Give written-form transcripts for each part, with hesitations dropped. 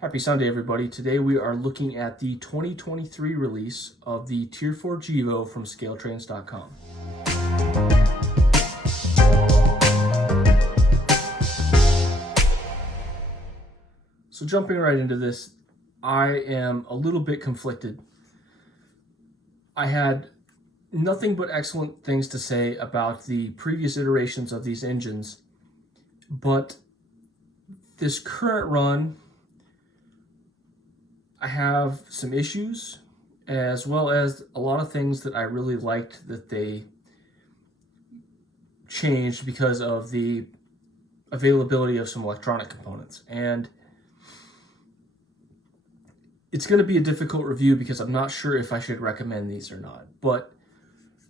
Happy Sunday, everybody. Today we are looking at the 2023 release of the Tier 4 Gevo from ScaleTrains.com. So jumping right into this, I am a little bit conflicted. I had nothing but excellent things to say about the previous iterations of these engines, but this current run, I have some issues, as well as a lot of things that I really liked that they changed because of the availability of some electronic components. And it's going to be a difficult review because I'm not sure if I should recommend these or not. But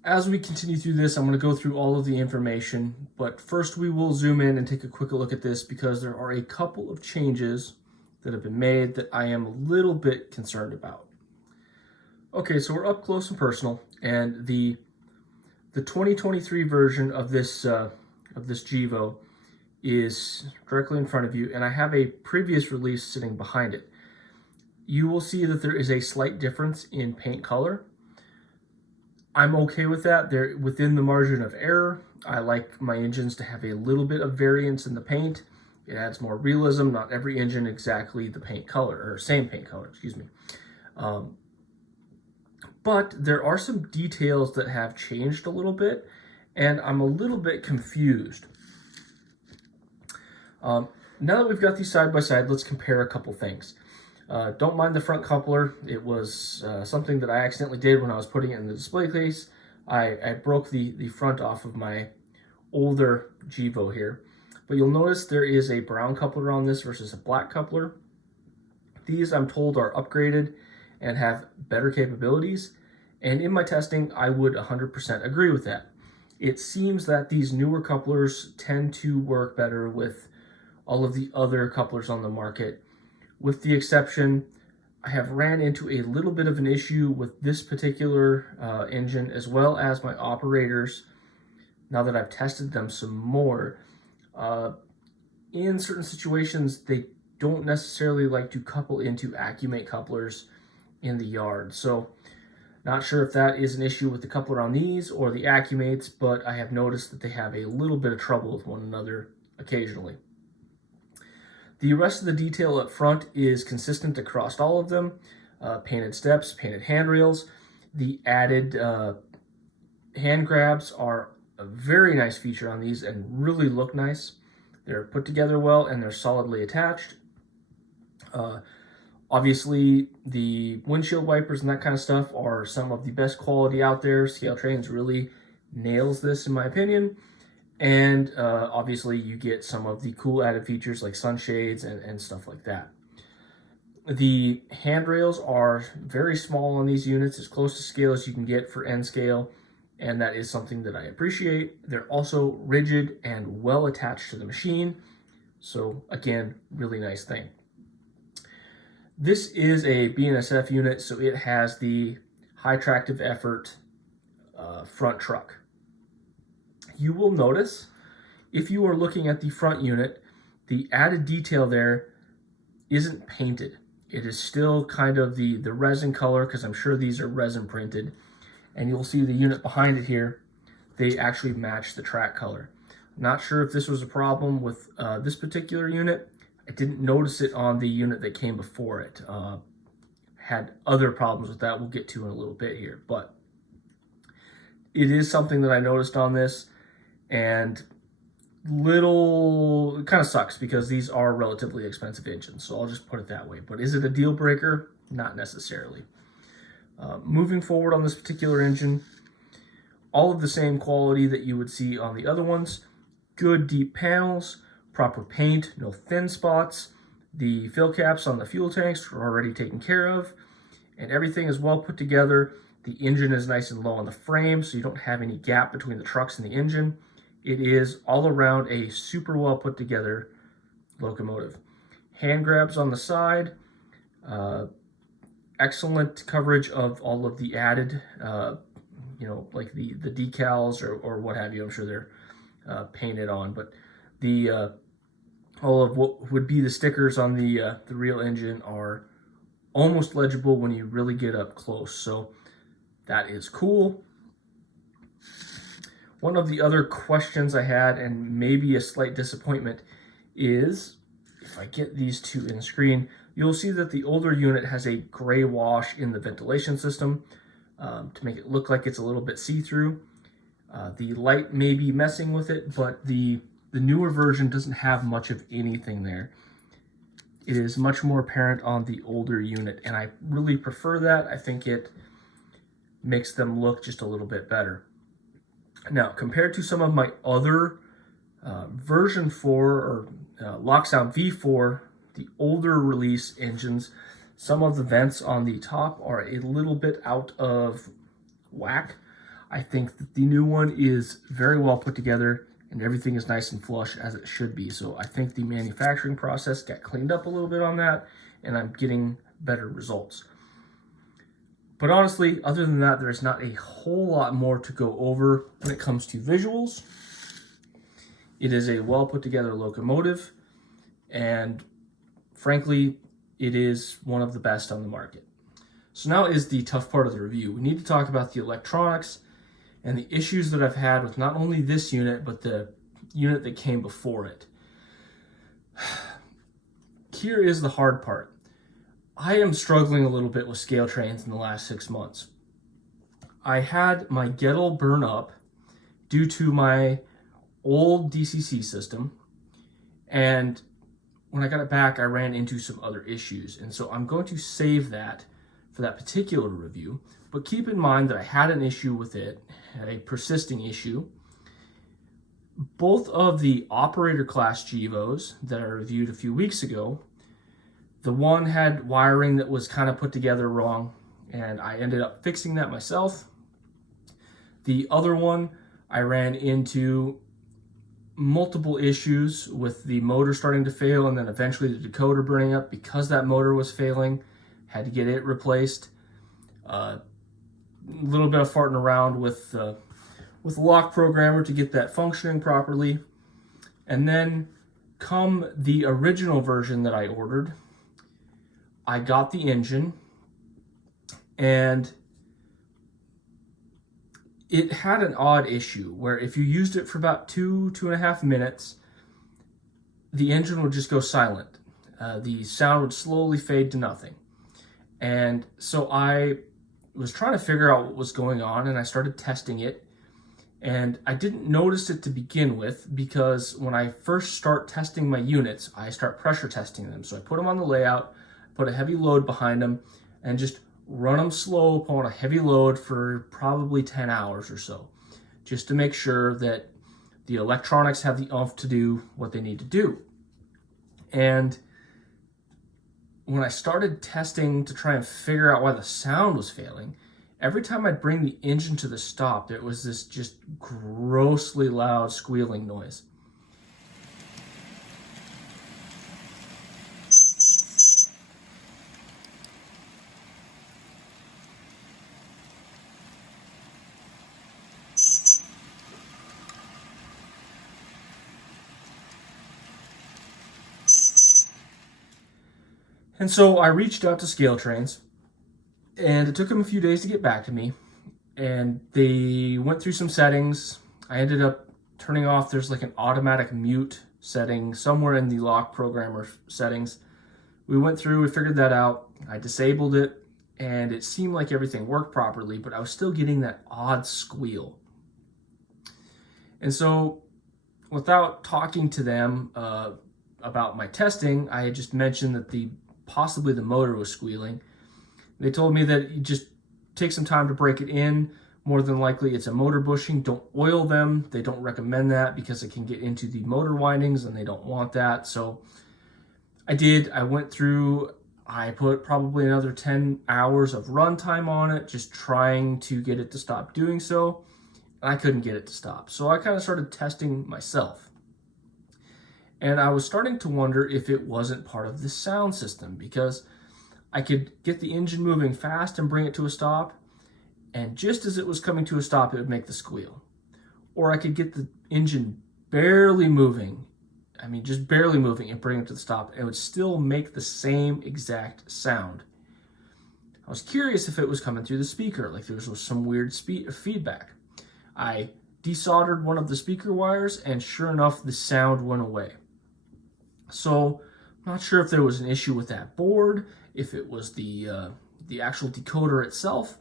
as we continue through this, I'm going to go through all of the information. But first we will zoom in and take a quick look at this because there are a couple of changes that have been made that I am a little bit concerned about. Okay, so we're up close and personal, and the 2023 version of this Gevo is directly in front of you, and I have a previous release sitting behind it. You will see that there is a slight difference in paint color. I'm okay with that. They're within the margin of error. I like my engines to have a little bit of variance in the paint. It adds more realism. Not every engine exactly the paint color, or same paint color, excuse me. But there are some details that have changed a little bit, and I'm a little bit confused. Now that we've got these side by side, let's compare a couple things. Don't mind the front coupler. It was something that I accidentally did when I was putting it in the display case. I broke the front off of my older Gevo here. But you'll notice there is a brown coupler on this versus a black coupler. These, I'm told, are upgraded and have better capabilities. And in my testing, I would 100% agree with that. It seems that these newer couplers tend to work better with all of the other couplers on the market. With the exception, I have ran into a little bit of an issue with this particular engine, as well as my operators, now that I've tested them some more. In certain situations, they don't necessarily like to couple into Accumate couplers in the yard. So not sure if that is an issue with the coupler on these or the Accumates, but I have noticed that they have a little bit of trouble with one another occasionally. The rest of the detail up front is consistent across all of them. Painted steps, painted handrails. The added hand grabs are a very nice feature on these and really look nice. They're put together well and they're solidly attached. Obviously, the windshield wipers and that kind of stuff are some of the best quality out there. Scale Trains really nails this, in my opinion. And obviously, you get some of the cool added features like sunshades and stuff like that. The handrails are very small on these units, as close to scale as you can get for N scale. And that is something that I appreciate. They're also rigid and well attached to the machine. So again, really nice thing. This is a BNSF unit, so it has the high tractive effort front truck. You will notice, if you are looking at the front unit, the added detail there isn't painted. It is still kind of the resin color, because I'm sure these are resin printed. And you'll see the unit behind it here, they actually match the track color. Not sure if this was a problem with this particular unit. I didn't notice it on the unit that came before it. Had other problems with that we'll get to in a little bit here. But it is something that I noticed on this, and it kind of sucks because these are relatively expensive engines. So I'll just put it that way. But is it a deal breaker? Not necessarily. Moving forward on this particular engine, all of the same quality that you would see on the other ones. Good deep panels, proper paint, no thin spots. The fill caps on the fuel tanks are already taken care of, and everything is well put together. The engine is nice and low on the frame, so you don't have any gap between the trucks and the engine. It is all around a super well put together locomotive. Hand grabs on the side. Excellent coverage of all of the added, like the decals or what have you. I'm sure they're painted on, but the All of what would be the stickers on the real engine are almost legible when you really get up close. So that is cool. One of the other questions I had, and maybe a slight disappointment, is if I get these two in screen, you'll see that the older unit has a gray wash in the ventilation system to make it look like it's a little bit see-through. The light may be messing with it, but the newer version doesn't have much of anything there. It is much more apparent on the older unit, and I really prefer that. I think it makes them look just a little bit better. Now, compared to some of my other version 4 or Loksound V4, the older release engines, some of the vents on the top are a little bit out of whack. I think that the new one is very well put together and everything is nice and flush as it should be. So I think the manufacturing process got cleaned up a little bit on that, and I'm getting better results. But honestly, other than that, there's not a whole lot more to go over when it comes to visuals. It is a well put together locomotive, and frankly, it is one of the best on the market. So now is the tough part of the review. We need to talk about the electronics and the issues that I've had with not only this unit, but the unit that came before it. Here is the hard part. I am struggling a little bit with scale trains in the last 6 months. I had my Gevo burn up due to my old DCC system, and when I got it back, I ran into some other issues, and so I'm going to save that for that particular review. But keep in mind that I had an issue with it, a persisting issue. Both of the operator class Gevos that I reviewed a few weeks ago, the one had wiring that was kind of put together wrong, and I ended up fixing that myself. The other one, I ran into multiple issues with the motor starting to fail, and then eventually the decoder burning up because that motor was failing. Had to get it replaced. A little bit of farting around with the lock programmer to get that functioning properly. And then come the original version that I ordered, I got the engine, and it had an odd issue where if you used it for about 2.5 minutes, the engine would just go silent. The sound would slowly fade to nothing. And so I was trying to figure out what was going on, and I started testing it. And I didn't notice it to begin with because when I first start testing my units, I start pressure testing them. So I put them on the layout, put a heavy load behind them, and just run them slow upon a heavy load for probably 10 hours or so, just to make sure that the electronics have the oomph to do what they need to do. And when I started testing to try and figure out why the sound was failing, every time I'd bring the engine to the stop, there was this just grossly loud squealing noise. And so I reached out to Scale Trains, and it took them a few days to get back to me, and they went through some settings. I ended up turning off, there's like an automatic mute setting somewhere in the lock programmer settings. We went through, we figured that out. I disabled it, and it seemed like everything worked properly, but I was still getting that odd squeal. And so without talking to them about my testing, I had just mentioned that possibly the motor was squealing. They told me that you just take some time to break it in. More than likely it's a motor bushing. Don't oil them. They don't recommend that because it can get into the motor windings and they don't want that. So I did. I went through, I put probably another 10 hours of runtime on it, just trying to get it to stop doing so. And I couldn't get it to stop. So I kind of started testing myself. And I was starting to wonder if it wasn't part of the sound system, because I could get the engine moving fast and bring it to a stop, and just as it was coming to a stop, it would make the squeal. Or I could get the engine barely moving I mean, just barely moving and bringing it to the stop, it would still make the same exact sound. I was curious if it was coming through the speaker, like there was some weird feedback. I desoldered one of the speaker wires, and sure enough, the sound went away. So I'm not sure if there was an issue with that board, if it was the actual decoder itself,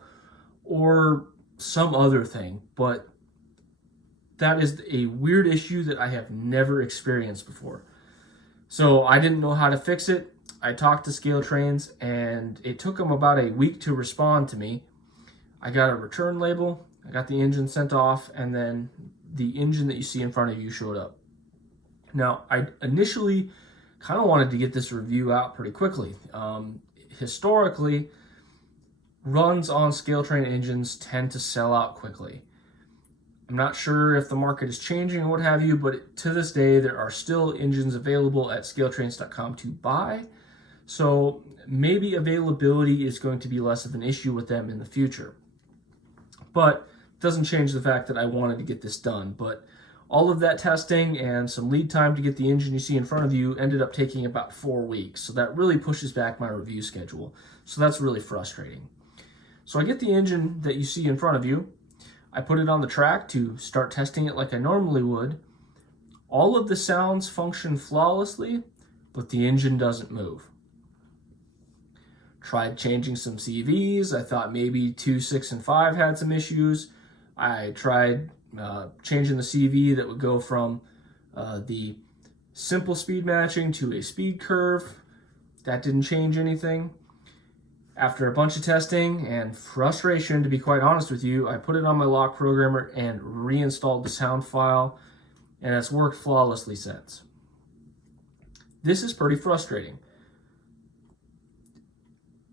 or some other thing, but that is a weird issue that I have never experienced before. So I didn't know how to fix it. I talked to Scale Trains, and it took them about a week to respond to me. I got a return label, I got the engine sent off, and then the engine that you see in front of you showed up. Now, I initially kind of wanted to get this review out pretty quickly. Historically, runs on Scale Train engines tend to sell out quickly. I'm not sure if the market is changing or what have you, but to this day, there are still engines available at scaletrains.com to buy. So maybe availability is going to be less of an issue with them in the future. But it doesn't change the fact that I wanted to get this done. But all of that testing and some lead time to get the engine you see in front of you ended up taking about 4 weeks. So that really pushes back my review schedule. So that's really frustrating. So I get the engine that you see in front of you. I put it on the track to start testing it like I normally would. All of the sounds function flawlessly, but the engine doesn't move. Tried changing some CVs. I thought maybe 2, 6, and 5 had some issues. I tried changing the CV that would go from the simple speed matching to a speed curve. That didn't change anything. After a bunch of testing and frustration, to be quite honest with you, I put it on my lock programmer and reinstalled the sound file, and it's worked flawlessly since. This is pretty frustrating.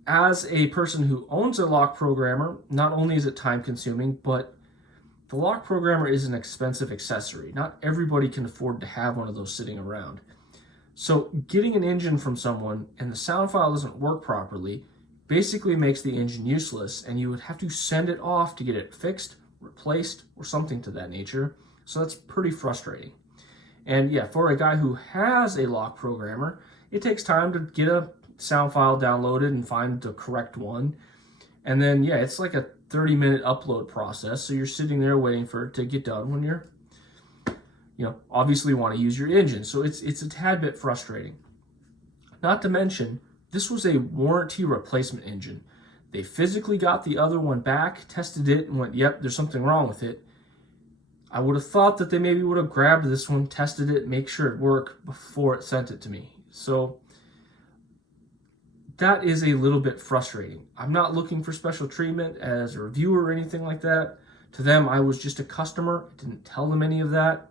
As a person who owns a lock programmer, not only is it time consuming, but the lock programmer is an expensive accessory. Not everybody can afford to have one of those sitting around. So getting an engine from someone and the sound file doesn't work properly basically makes the engine useless, and you would have to send it off to get it fixed, replaced, or something to that nature. So that's pretty frustrating. And yeah, for a guy who has a lock programmer, it takes time to get a sound file downloaded and find the correct one. And then yeah, it's like a 30-minute upload process. So you're sitting there waiting for it to get done when you're, obviously want to use your engine. So it's a tad bit frustrating. Not to mention, this was a warranty replacement engine. They physically got the other one back, tested it, and went, yep, there's something wrong with it. I would have thought that they maybe would have grabbed this one, tested it, make sure it worked before it sent it to me. So that is a little bit frustrating. I'm not looking for special treatment as a reviewer or anything like that. To them, I was just a customer. I didn't tell them any of that.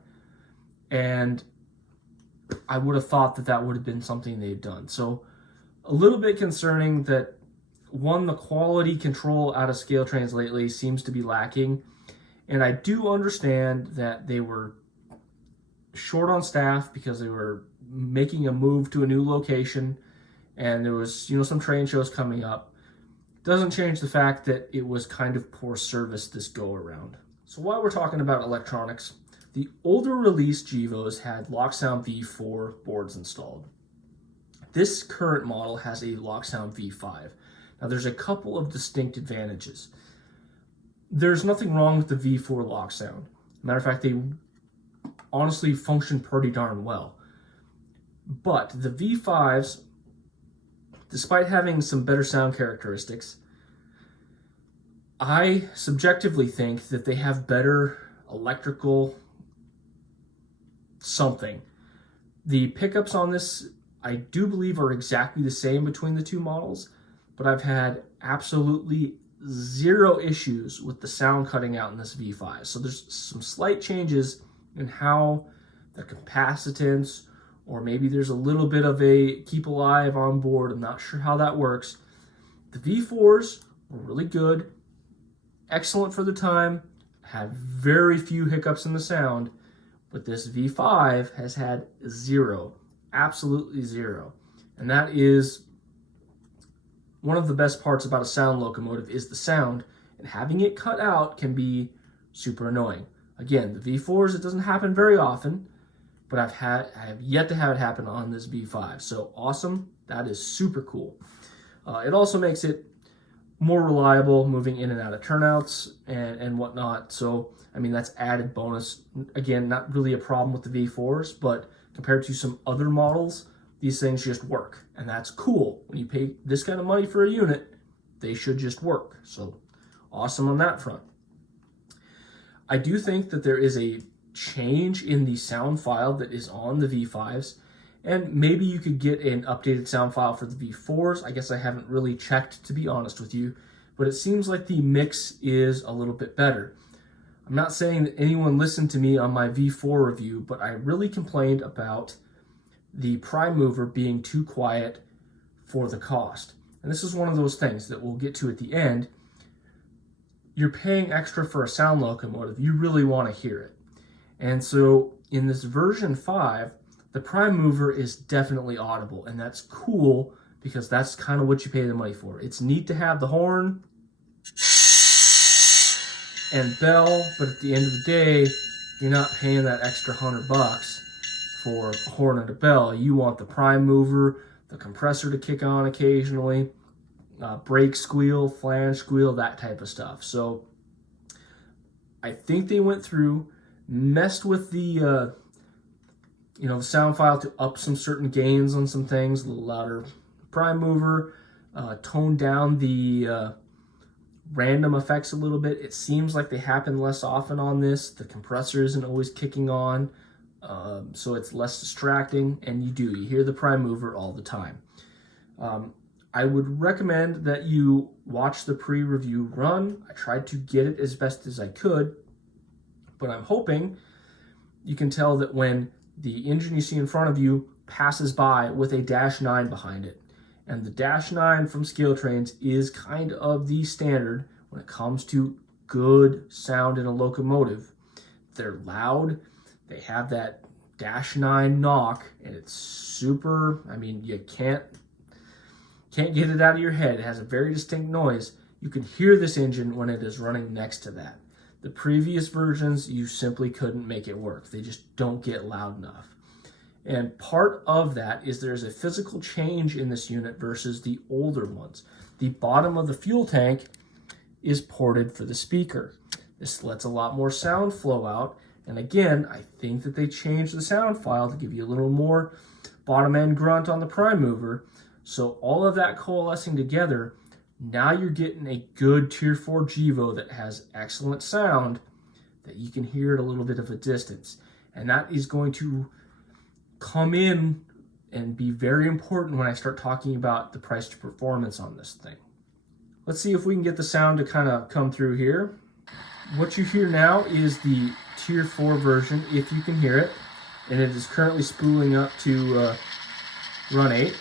And I would have thought that that would have been something they'd done. So a little bit concerning that, one, the quality control out of Scale Trains lately seems to be lacking. And I do understand that they were short on staff because they were making a move to a new location, and there was, some train shows coming up. Doesn't change the fact that it was kind of poor service this go around. So while we're talking about electronics, the older release Gevos had Loksound V4 boards installed. This current model has a Loksound V5. Now there's a couple of distinct advantages. There's nothing wrong with the V4 Loksound. Matter of fact, they honestly function pretty darn well. But the V5s, despite having some better sound characteristics, I subjectively think that they have better electrical something. The pickups on this, I do believe, are exactly the same between the two models, but I've had absolutely zero issues with the sound cutting out in this V5. So there's some slight changes in how the capacitance, or maybe there's a little bit of a keep alive on board. I'm not sure how that works. The V4s were really good, excellent for the time, had very few hiccups in the sound, but this V5 has had zero, absolutely zero. And that is one of the best parts about a sound locomotive, is the sound, and having it cut out can be super annoying. Again, the V4s, it doesn't happen very often, but I have yet to have it happen on this V5. So awesome. That is super cool. It also makes it more reliable moving in and out of turnouts and whatnot. So, I mean, that's added bonus. Again, not really a problem with the V4s, but compared to some other models, these things just work. And that's cool. When you pay this kind of money for a unit, they should just work. So awesome on that front. I do think that there is a change in the sound file that is on the V5s, and maybe you could get an updated sound file for the V4s. I guess I haven't really checked, to be honest with you, but it seems like the mix is a little bit better. I'm not saying that anyone listened to me on my V4 review, but I really complained about the prime mover being too quiet for the cost. And this is one of those things that we'll get to at the end. You're paying extra for a sound locomotive. You really want to hear it. And so in this version 5, the prime mover is definitely audible, and that's cool because that's kind of what you pay the money for. It's neat to have the horn and bell, but at the end of the day, you're not paying that extra $100 for a horn and a bell. You want the prime mover, the compressor to kick on occasionally, brake squeal, flange squeal, that type of stuff. So I think they went through, messed with the the sound file to up some certain gains on some things, a little louder prime mover, toned down the random effects a little bit. It seems like they happen less often on this. The compressor isn't always kicking on, so it's less distracting, and you hear the prime mover all the time. I would recommend that you watch the pre-review run. I tried to get it as best as I could, but I'm hoping you can tell that when the engine you see in front of you passes by with a -9 behind it. And the -9 from Scale Trains is kind of the standard when it comes to good sound in a locomotive. They're loud, they have that -9 knock, and it's super, I mean, you can't get it out of your head. It has a very distinct noise. You can hear this engine when it is running next to that. The previous versions, you simply couldn't make it work. They just don't get loud enough. And part of that is there's a physical change in this unit versus the older ones. The bottom of the fuel tank is ported for the speaker. This lets a lot more sound flow out. And again, I think that they changed the sound file to give you a little more bottom end grunt on the prime mover. So all of that coalescing together, now you're getting a good Tier 4 Gevo that has excellent sound that you can hear at a little bit of a distance. And that is going to come in and be very important when I start talking about the price to performance on this thing. Let's see if we can get the sound to kind of come through here. What you hear now is the Tier 4 version, if you can hear it, and it is currently spooling up to run 8.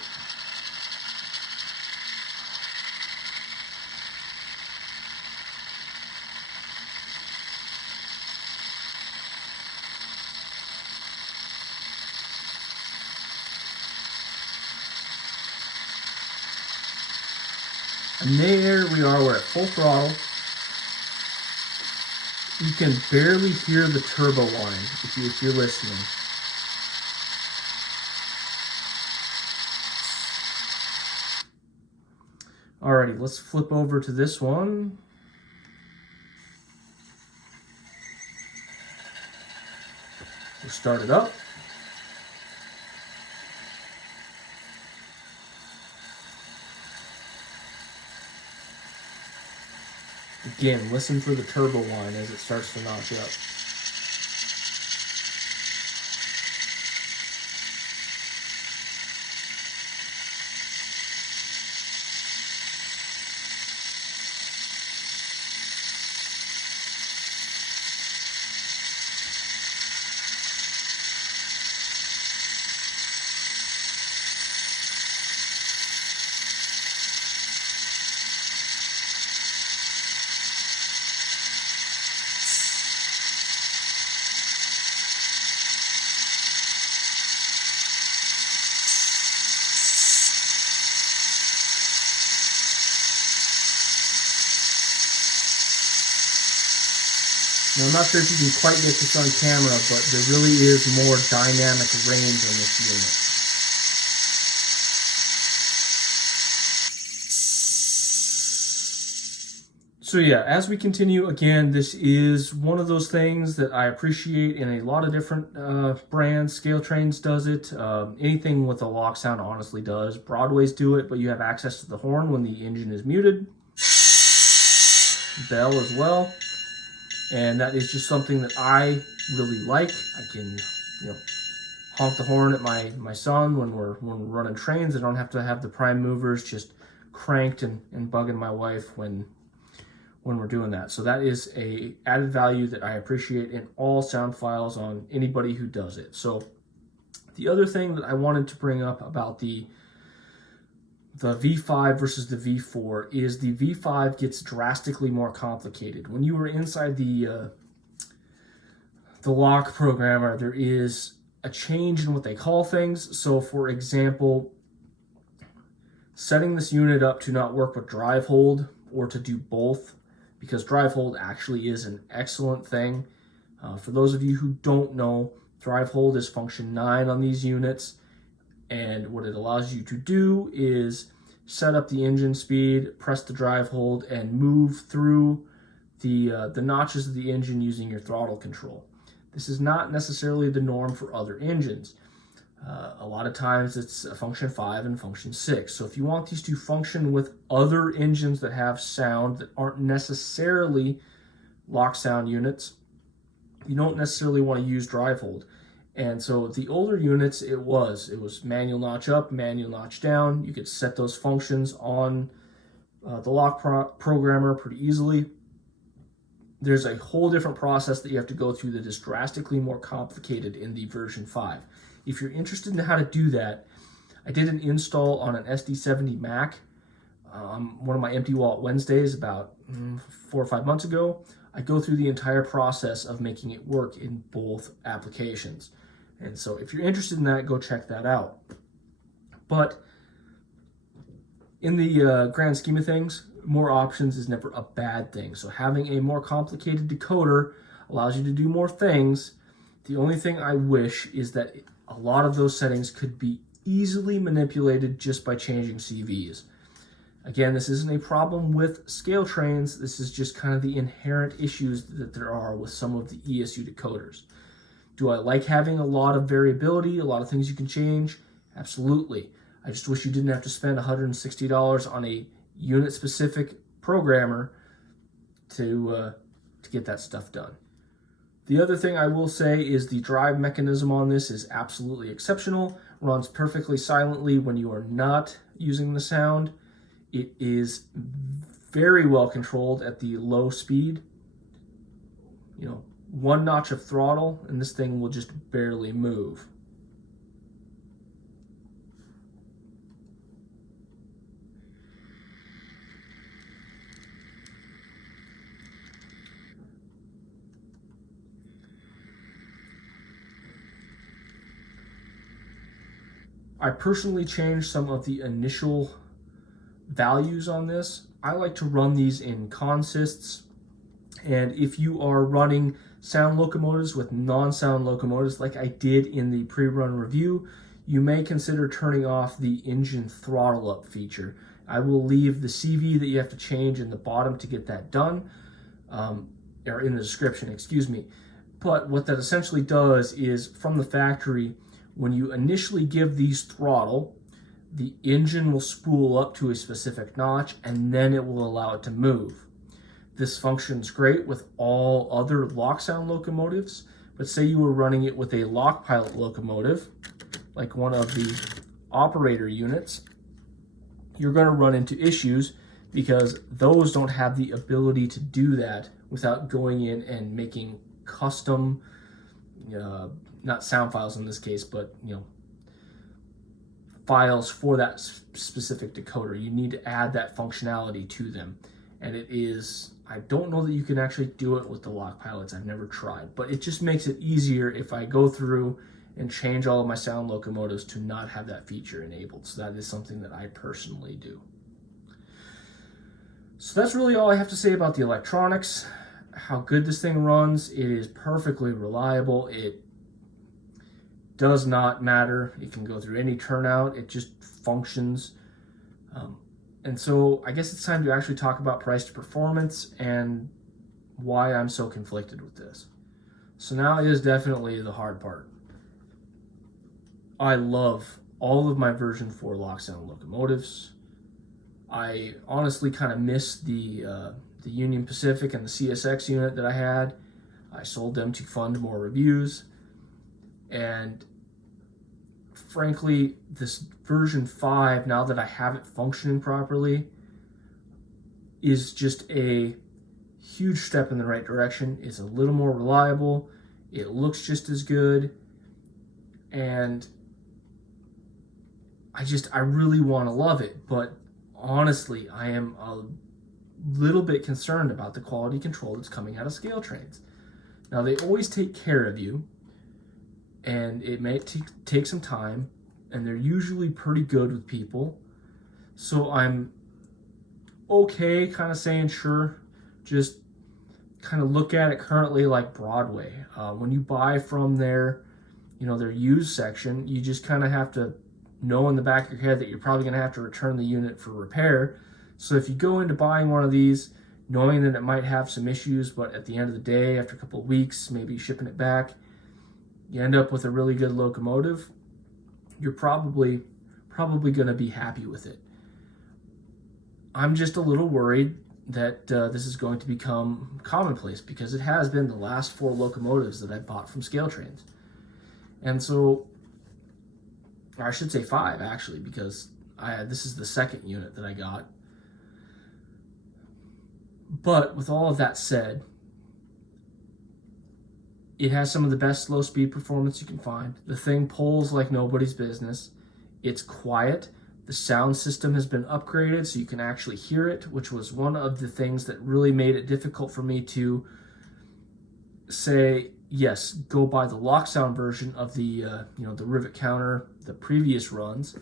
And there we are, we're at full throttle. You can barely hear the turbo whine if you're listening. Alrighty, let's flip over to this one. We'll start it up. Again, listen for the turbo whine as it starts to notch up. Now, I'm not sure if you can quite get this on camera, but there really is more dynamic range on this unit. So yeah, as we continue, again, this is one of those things that I appreciate in a lot of different brands. Scale Trains does it. Anything with a Loksound honestly does. Broadways do it, but you have access to the horn when the engine is muted. Bell as well. And that is just something that I really like. I can, honk the horn at my son when we're running trains. I don't have to have the prime movers just cranked and bugging my wife when we're doing that. So that is a added value that I appreciate in all sound files on anybody who does it. So the other thing that I wanted to bring up about the V5 versus the V4 is the V5 gets drastically more complicated. When you are inside the lock programmer, there is a change in what they call things. So for example, setting this unit up to not work with drive hold or to do both, because drive hold actually is an excellent thing. For those of you who don't know, drive hold is function 9 on these units, and what it allows you to do is set up the engine speed, press the drive hold, and move through the notches of the engine using your throttle control. This is not necessarily the norm for other engines. A lot of times it's a function 5 and function 6. So if you want these to function with other engines that have sound that aren't necessarily Loksound units, you don't necessarily want to use drive hold. And so the older units, it was manual notch up, manual notch down. You could set those functions on the lock programmer pretty easily. There's a whole different process that you have to go through that is drastically more complicated in the version 5. If you're interested in how to do that, I did an install on an SD70 Mac, one of my Empty Wallet Wednesdays about 4 or 5 months ago. I go through the entire process of making it work in both applications. And so if you're interested in that, go check that out. But in the grand scheme of things, more options is never a bad thing. So having a more complicated decoder allows you to do more things. The only thing I wish is that a lot of those settings could be easily manipulated just by changing CVs. Again, this isn't a problem with scale trains. This is just kind of the inherent issues that there are with some of the ESU decoders. Do I like having a lot of variability, a lot of things you can change? Absolutely. I just wish you didn't have to spend $160 on a unit-specific programmer to get that stuff done. The other thing I will say is the drive mechanism on this is absolutely exceptional. Runs perfectly silently when you are not using the sound. It is very well controlled at the low speed. One notch of throttle and this thing will just barely move. I personally changed some of the initial values on this. I like to run these in consists, and if you are running sound locomotives with non-sound locomotives like I did in the pre-run review, you may consider turning off the engine throttle up feature. I will leave the CV that you have to change in the bottom to get that done, or in the description, excuse me. But what that essentially does is, from the factory, when you initially give these throttle, the engine will spool up to a specific notch and then it will allow it to move. This functions great with all other Loksound locomotives, but say you were running it with a lock pilot locomotive, like one of the operator units, you're going to run into issues because those don't have the ability to do that without going in and making custom, not sound files in this case, but files for that specific decoder. You need to add that functionality to them. And it is, I don't know that you can actually do it with the lock pilots. I've never tried, but it just makes it easier if I go through and change all of my sound locomotives to not have that feature enabled. So that is something that I personally do. So that's really all I have to say about the electronics. how good this thing runs. It is perfectly reliable. It does not matter. It can go through any turnout. It just functions. And so I guess it's time to actually talk about price to performance and why I'm so conflicted with this. So now is definitely the hard part. I love all of my version 4 Loksound locomotives. I honestly kind of miss the Union Pacific and the CSX unit that I had. I sold them to fund more reviews. And frankly, this version 5, now that I have it functioning properly, is just a huge step in the right direction. It's a little more reliable. It looks just as good. And I really want to love it. But honestly, I am a little bit concerned about the quality control that's coming out of scale trains. Now, they always take care of you, and it may take some time, and they're usually pretty good with people. So I'm okay kind of saying, sure, just kind of look at it currently like Broadway. When you buy from their used section, you just kind of have to know in the back of your head that you're probably going to have to return the unit for repair. So if you go into buying one of these knowing that it might have some issues, but at the end of the day, after a couple of weeks, maybe shipping it back, you end up with a really good locomotive, you're probably going to be happy with it. I'm just a little worried that this is going to become commonplace, because it has been the last 4 locomotives that I bought from scale trains. And so, or I should say 5 actually, because this is the second unit that I got. But with all of that said, it has some of the best slow speed performance you can find. The thing pulls like nobody's business. It's quiet. The sound system has been upgraded so you can actually hear it, which was one of the things that really made it difficult for me to say, yes, go buy the Loksound version of the the rivet counter, the previous runs.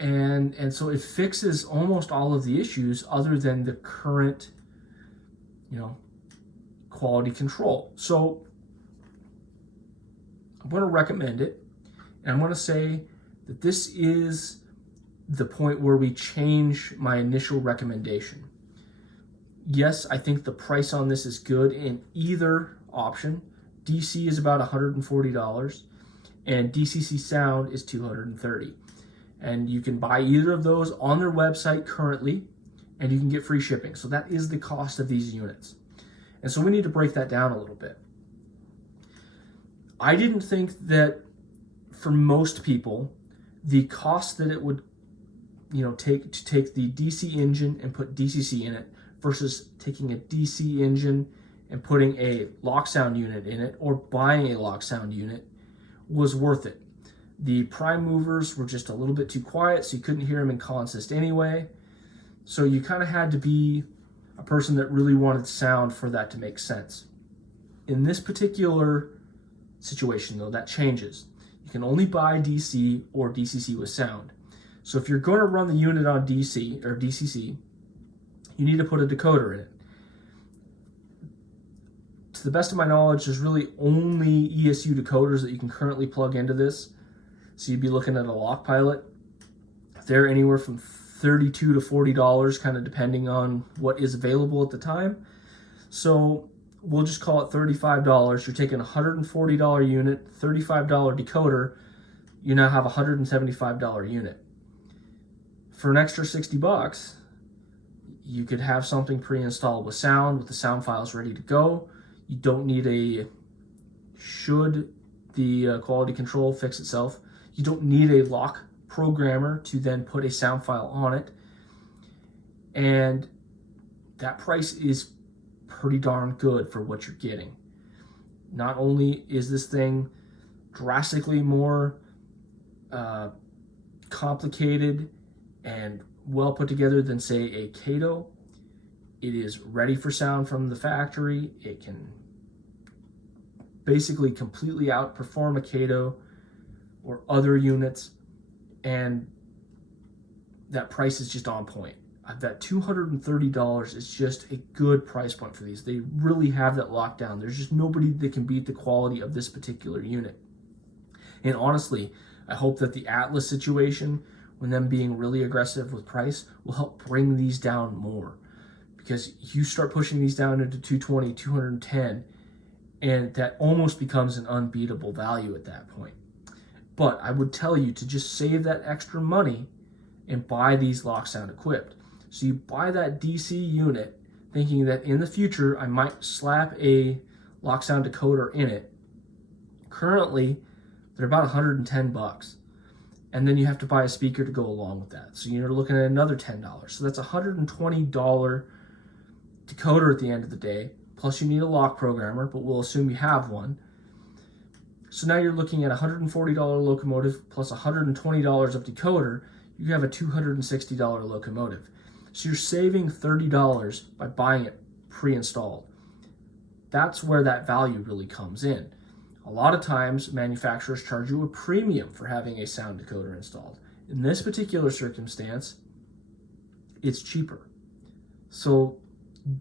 And so it fixes almost all of the issues other than the current, quality control. So I'm going to recommend it, and I'm going to say that this is the point where we change my initial recommendation. Yes, I think the price on this is good in either option. DC is about $140, and DCC Sound is $230. And you can buy either of those on their website currently, and you can get free shipping. So that is the cost of these units. And so we need to break that down a little bit. I didn't think that for most people, the cost that it would take to take the DC engine and put DCC in it versus taking a DC engine and putting a Loksound unit in it, or buying a Loksound unit, was worth it. The prime movers were just a little bit too quiet, so you couldn't hear them in consist anyway. So you kind of had to be a person that really wanted sound for that to make sense. In this particular situation, though, that changes. You can only buy DC or DCC with sound. So if you're going to run the unit on DC or DCC, you need to put a decoder in it. To the best of my knowledge, there's really only ESU decoders that you can currently plug into this. So you'd be looking at a Lock Pilot. They're anywhere from $32 to $40, kind of depending on what is available at the time. So we'll just call it $35. You're taking a $140 unit, $35 decoder. You now have a $175 unit. For an extra $60, you could have something pre-installed with sound, with the sound files ready to go. You don't need should the quality control fix itself, you don't need a lock programmer to then put a sound file on it. And that price is pretty darn good for what you're getting. Not only is this thing drastically more complicated and well put together than, say, a Kato, it is ready for sound from the factory. It can basically completely outperform a Kato or other units, and that price is just on point. That $230 is just a good price point for these. They really have that locked down. There's just nobody that can beat the quality of this particular unit. And honestly, I hope that the Atlas situation, when them being really aggressive with price, will help bring these down more. Because you start pushing these down into 220, 210, and that almost becomes an unbeatable value at that point. But I would tell you to just save that extra money and buy these Loksound equipped. So you buy that DC unit thinking that in the future I might slap a Loksound decoder in it. Currently, they're about 110 bucks. And then you have to buy a speaker to go along with that. So you're looking at another $10. So that's a $120 decoder at the end of the day. Plus you need a lock programmer, but we'll assume you have one. So now you're looking at a $140 locomotive plus $120 of decoder. You have a $260 locomotive. So you're saving $30 by buying it pre-installed. That's where that value really comes in. A lot of times manufacturers charge you a premium for having a sound decoder installed. In this particular circumstance, it's cheaper. So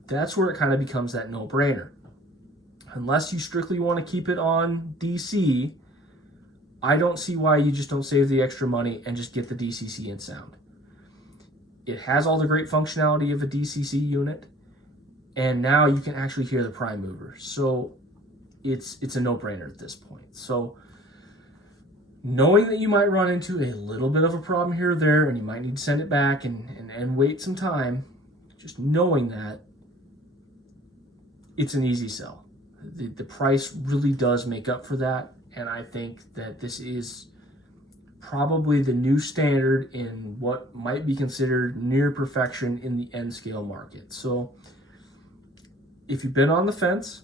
that's where it kind of becomes that no-brainer. Unless you strictly want to keep it on DC, I don't see why you just don't save the extra money and just get the DCC in sound. It has all the great functionality of a DCC unit, and now you can actually hear the prime mover. So it's a no-brainer at this point. So knowing that you might run into a little bit of a problem here or there, and you might need to send it back and wait some time, just knowing that, it's an easy sell. The price really does make up for that, and I think that this is probably the new standard in what might be considered near perfection in the N scale market. So if you've been on the fence,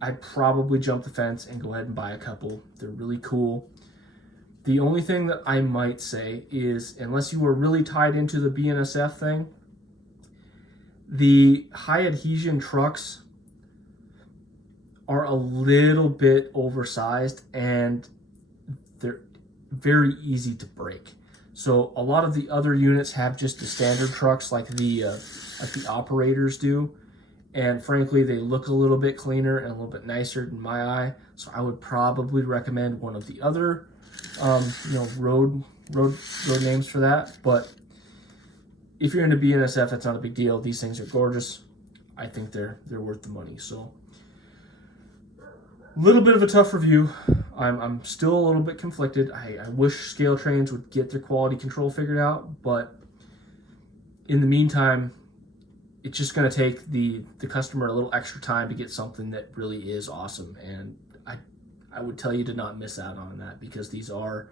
I'd probably jump the fence and go ahead and buy a couple. They're really cool. The only thing that I might say is, unless you were really tied into the BNSF thing, the high adhesion trucks are a little bit oversized and they're very easy to break. So a lot of the other units have just the standard trucks like the operators do, and frankly they look a little bit cleaner and a little bit nicer in my eye. So I would probably recommend one of the other road names for that. But if you're into BNSF, that's not a big deal. These things are gorgeous. I think they're worth the money. So a little bit of a tough review. I'm still a little bit conflicted. I wish scale trains would get their quality control figured out, but in the meantime, it's just going to take the customer a little extra time to get something that really is awesome. And I would tell you to not miss out on that, because these are,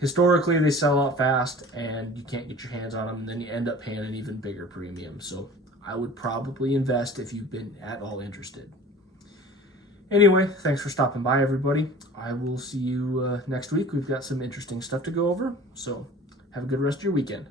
historically, they sell out fast and you can't get your hands on them, and then you end up paying an even bigger premium. So I would probably invest if you've been at all interested. Anyway, thanks for stopping by, everybody. I will see you next week. We've got some interesting stuff to go over, so have a good rest of your weekend.